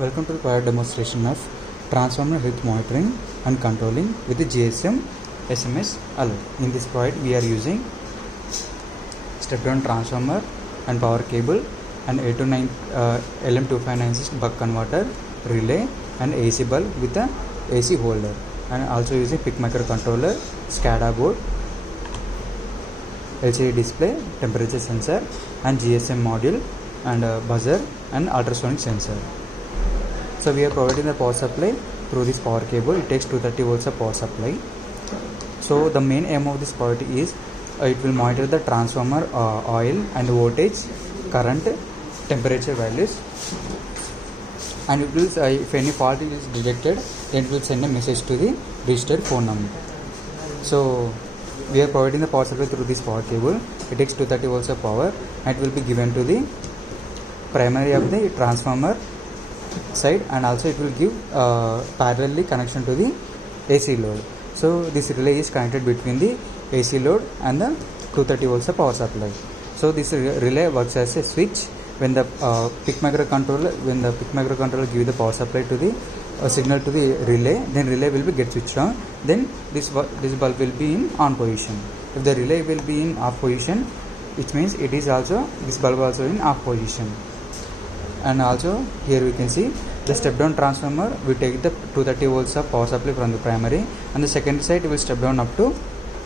Welcome to the product demonstration of transformer health monitoring and controlling with the GSM SMS alert. In this product we are using step down transformer and power cable and 8 to 9 LM2596 buck converter, relay and AC bulb with the AC holder, and also using PIC microcontroller, SCADA board, LCD display, temperature sensor and GSM module and buzzer and ultrasonic sensor. So we are providing the power supply through this power cable. It takes 230 volts of power supply. So the main aim of this product is it will monitor the transformer oil and voltage, current, temperature values, and it will if any fault is detected, then it will send a message to the registered phone number. So we are providing the power supply through this power cable. It takes 230 volts of power and it will be given to the primary of the transformer side, and also it will give parallelly connection to the AC load. So this relay is connected between the AC load and the 230 volts of power supply. So this relay works as a switch. When the PIC microcontroller give the power supply to the signal to the relay, then relay will be get switched on. Then this bulb will be in on position. If the relay will be in off position, which means it is also this bulb also in off position. And also here we can see the step down transformer will take the 230 volts of power supply from the primary, and the second side will step down up to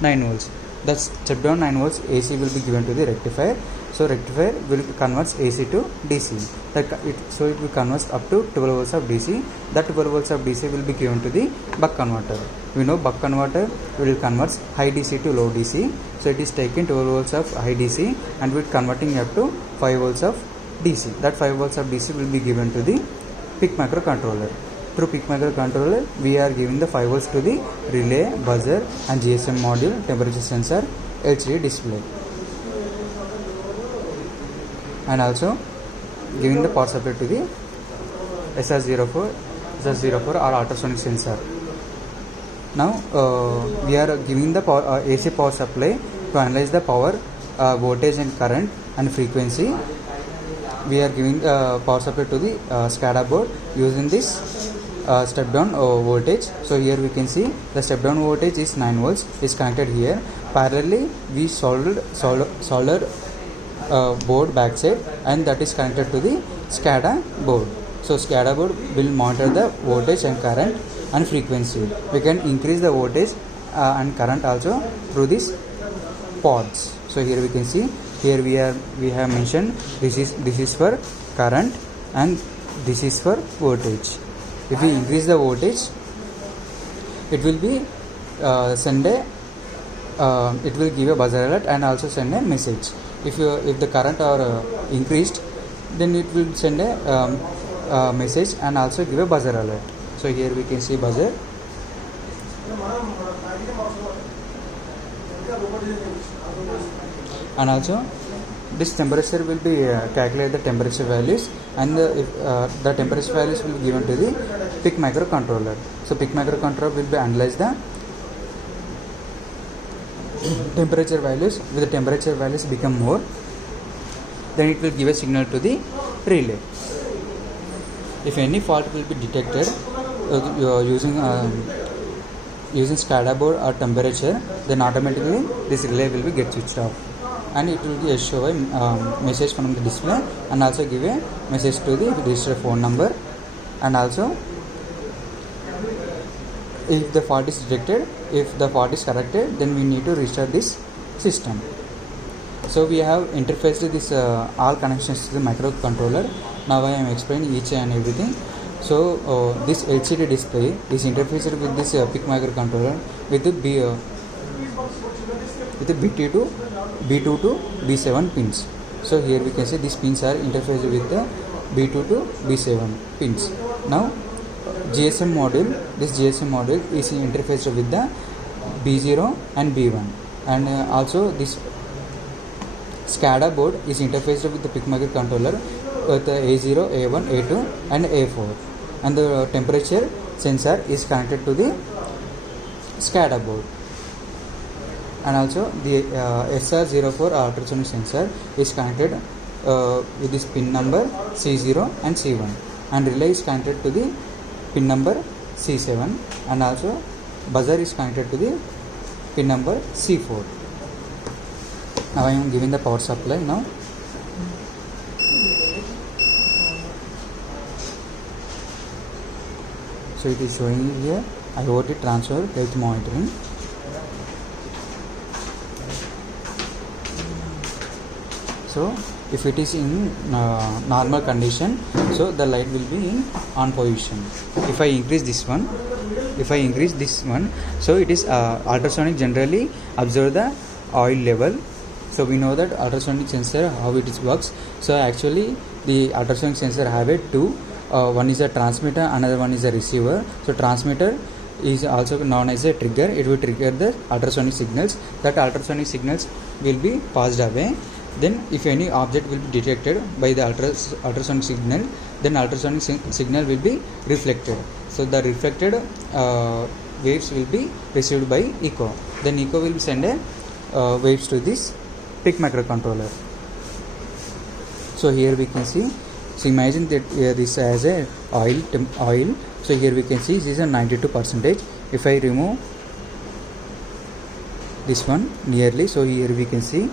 9 volts. The step down 9 volts AC will be given to the rectifier. So rectifier will convert AC to DC. So it will convert up to 12 volts of DC. That 12 volts of DC will be given to the buck converter. We know buck converter will convert high DC to low DC. So it is taking 12 volts of high DC and will converting up to 5 volts of DC. That 5 volts of DC will be given to the PIC microcontroller. Through PIC microcontroller, we are giving the 5 volts to the relay, buzzer and GSM module, temperature sensor, LCD display, and also giving the power supply to the SR04 or ultrasonic sensor. Now we are giving the power, AC power supply to analyze the power, voltage and current and frequency. We are giving power supply to the SCADA board using this step down voltage. So here we can see the step down voltage is 9 volts is connected here. Parallelly we soldered board backside, and that is connected to the SCADA board. So SCADA board will monitor the voltage and current and frequency. We can increase the voltage and current also through these pods. So here we can see, here we have mentioned this is for current and this is for voltage. If we increase the voltage, it will be it will give a buzzer alert and also send a message. If the current are increased, then it will send a message and also give a buzzer alert. So here we can see buzzer. And also this temperature will be calculate the temperature values, and if the temperature values will be given to the PIC microcontroller. So PIC microcontroller will be analyze the temperature values. With the temperature values become more, then it will give a signal to the relay. If any fault will be detected using SCADA board or temperature, then automatically this relay will be get switched off, and it will show a message from the display and also give a message to the registered phone number. And also if the fault is detected, if the fault is corrected, then we need to restart this system. So we have interfaced this all connections to the microcontroller. Now I am explaining each and everything. So this LCD display is interfaced with this PIC microcontroller with the B2 to B7 pins. So here we can see these pins are interfaced with the B2 to B7 pins. Now GSM module, this GSM module is interfaced with the B0 and B1, and also this SCADA board is interfaced with the PIC microcontroller with the A0, A1, A2 and A4, and the temperature sensor is connected to the SCADA board. And also the SR04 ultrasonic sensor is connected with this pin number C0 and C1. and relay is connected to the pin number C7, and also buzzer is connected to the pin number C4. Now I am giving the power supply now. So it is showing here IoT transfer health monitoring. So if it is in normal condition, so the light will be in on position. If I increase this one, so it is ultrasonic generally observe the oil level. So we know that ultrasonic sensor how it works. So actually the ultrasonic sensor have it two. One is a transmitter, another one is a receiver. So transmitter is also known as a trigger. It will trigger the ultrasonic signals. That ultrasonic signals will be passed away. Then if any object will be detected by the ultrasonic signal, then ultrasonic signal will be reflected. So the reflected waves will be received by echo. Then echo will send a waves to this PIC microcontroller. So here we can see. So imagine that this as a oil. So here we can see this is a 92%. If I remove this one nearly, so here we can see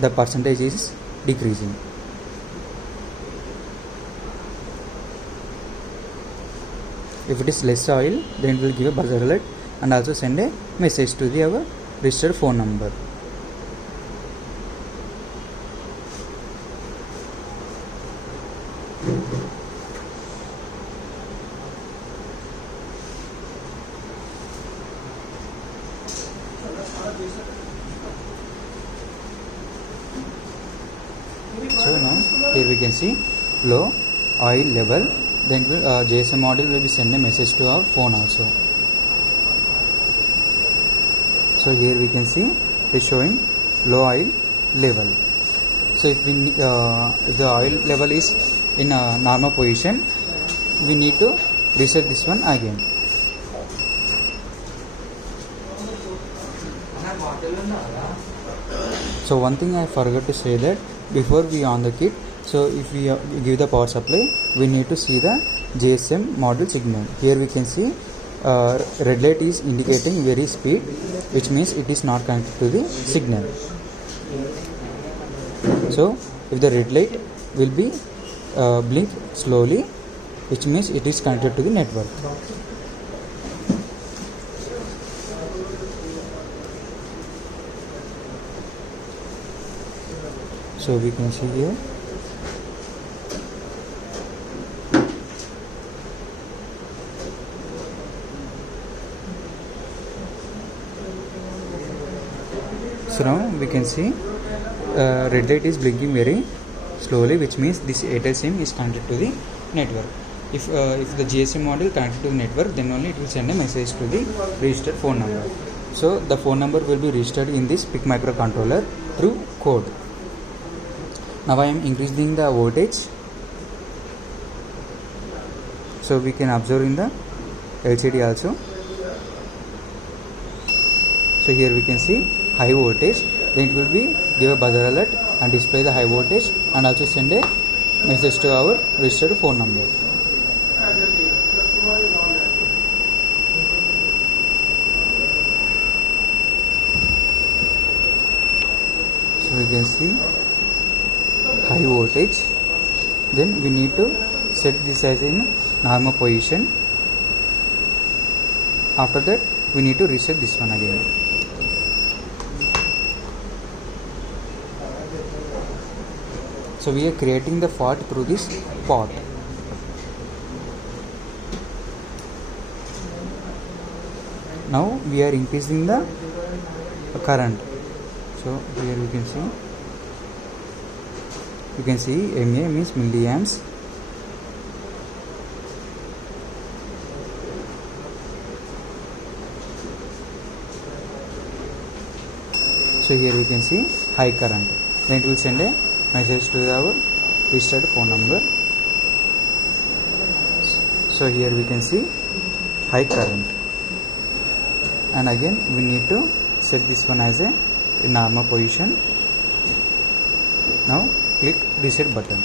the percentage is decreasing. If it is less oil, then it will give a buzzer alert and also send a message to our registered phone number. So now here we can see low oil level. Then GSM module will be send a message to our phone also. So here we can see it is showing low oil level. So if the oil level is in a normal position, we need to reset this one again. So one thing I forgot to say that before we on the kit, so if we give the power supply, we need to see the GSM module signal. Here we can see red light is indicating very speed, which means it is not connected to the signal. So if the red light will be blink slowly, which means it is connected to the network. So we can see here. So now we can see red light is blinking very slowly, which means this Airtel SIM is connected to the network. If the GSM module connected to the network, then only it will send a message to the registered phone number. So the phone number will be registered in this PIC microcontroller through code. Now I am increasing the voltage. So we can observe in the LCD also. So here we can see high voltage. Then it will be give a buzzer alert and display the high voltage and also send a message to our registered phone number. So we can see high voltage. Then we need to set this as in normal position. After that we need to reset this one again. So we are creating the fault through this pot. Now we are increasing the current. So here we can see. You can see MA means milliamps. So here we can see high current. Then it will send a message to our registered phone number. So here we can see high current. And again we need to set this one as a normal position. Now click reset button.